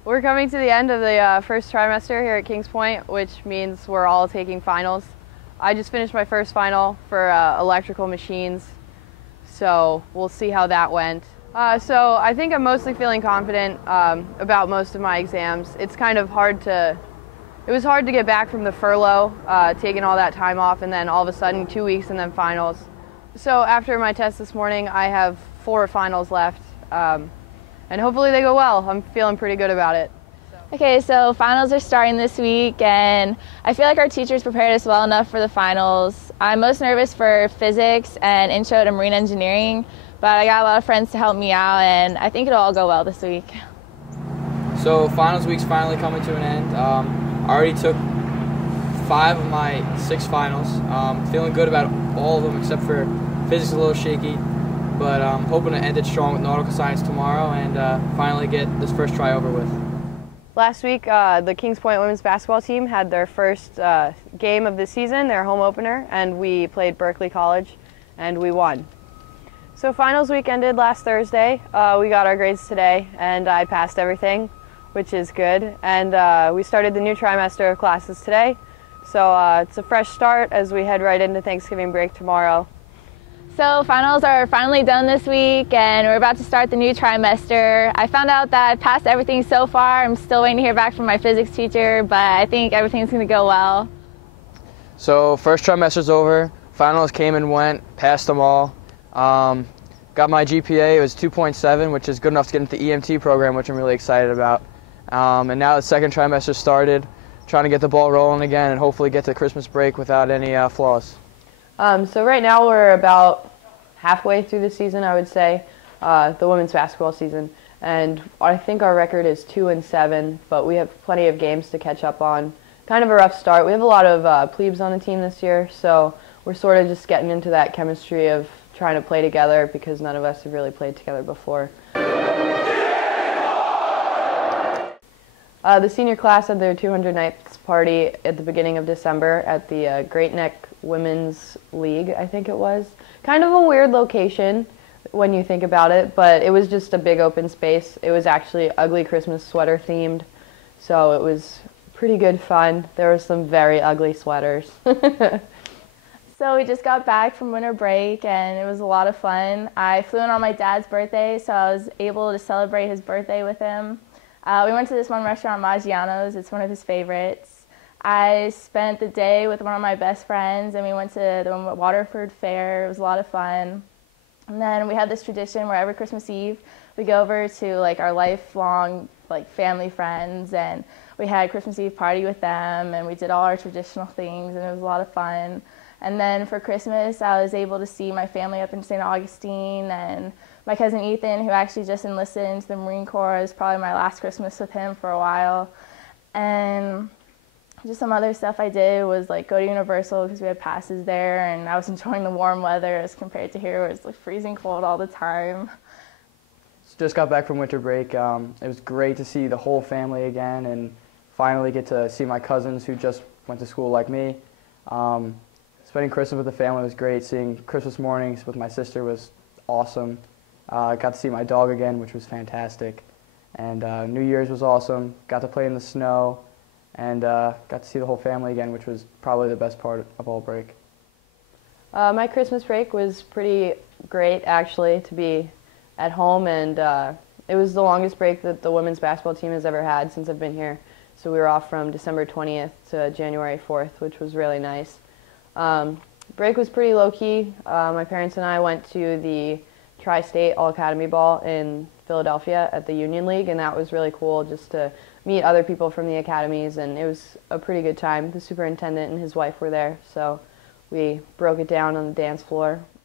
We're coming to the end of the first trimester here at Kings Point, which means we're all taking finals. I just finished my first final for electrical machines, so we'll see how that went. So I think I'm mostly feeling confident about most of my exams. It was hard to get back from the furlough, taking all that time off, and then all of a sudden 2 weeks and then finals. So after my test this morning, I have 4 finals left. And hopefully they go well. I'm feeling pretty good about it. Okay, so finals are starting this week, and I feel like our teachers prepared us well enough for the finals. I'm most nervous for physics and intro to marine engineering, but I got a lot of friends to help me out, and I think it'll all go well this week. So finals week's finally coming to an end. I already took 5 of my 6 finals. Feeling good about all of them except for physics a little shaky. But I'm hoping to end it strong with nautical science tomorrow and finally get this first try over with. Last week, the Kings Point women's basketball team had their first game of the season, their home opener, and we played Berkeley College, and we won. So finals week ended last Thursday. We got our grades today, and I passed everything, which is good. And we started the new trimester of classes today, so it's a fresh start as we head right into Thanksgiving break tomorrow. So finals are finally done this week, and we're about to start the new trimester. I found out that I passed everything so far. I'm still waiting to hear back from my physics teacher, but I think everything's going to go well. So first trimester's over. Finals came and went, passed them all. Got my GPA, it was 2.7, which is good enough to get into the EMT program, which I'm really excited about. And now the second trimester started, trying to get the ball rolling again and hopefully get to Christmas break without any flaws. So right now we're about halfway through the season, I would say, the women's basketball season. And I think our record is 2-7, but we have plenty of games to catch up on. Kind of a rough start. We have a lot of plebes on the team this year, so we're sort of just getting into that chemistry of trying to play together because none of us have really played together before. The senior class had their 200 nights party at the beginning of December at the Great Neck Women's League, I think it was. Kind of a weird location when you think about it, but it was just a big open space. It was actually ugly Christmas sweater themed, so it was pretty good fun. There were some very ugly sweaters. So we just got back from winter break, and it was a lot of fun. I flew in on my dad's birthday, so I was able to celebrate his birthday with him. We went to this one restaurant, Maggiano's. It's one of his favorites. I spent the day with one of my best friends, and we went to the Waterford Fair. It was a lot of fun. And then we have this tradition where every Christmas Eve we go over to like our lifelong family friends, and we had a Christmas Eve party with them, and we did all our traditional things, and it was a lot of fun. And then for Christmas, I was able to see my family up in St. Augustine, and my cousin Ethan, who actually just enlisted into the Marine Corps. It was probably my last Christmas with him for a while. And just some other stuff I did was like go to Universal because we had passes there, and I was enjoying the warm weather as compared to here where it's like freezing cold all the time. Just got back from winter break. It was great to see the whole family again and finally get to see my cousins who just went to school like me. Spending Christmas with the family was great. Seeing Christmas mornings with my sister was awesome. Got to see my dog again, which was fantastic. And New Year's was awesome. Got to play in the snow and got to see the whole family again, which was probably the best part of all break. My Christmas break was pretty great, actually, to be at home, and it was the longest break that the women's basketball team has ever had since I've been here. So we were off from December 20th to January 4th, which was really nice. Break was pretty low-key. My parents and I went to the Tri-State All-Academy Ball in Philadelphia at the Union League, and that was really cool just to meet other people from the academies, and it was a pretty good time. The superintendent and his wife were there, so we broke it down on the dance floor.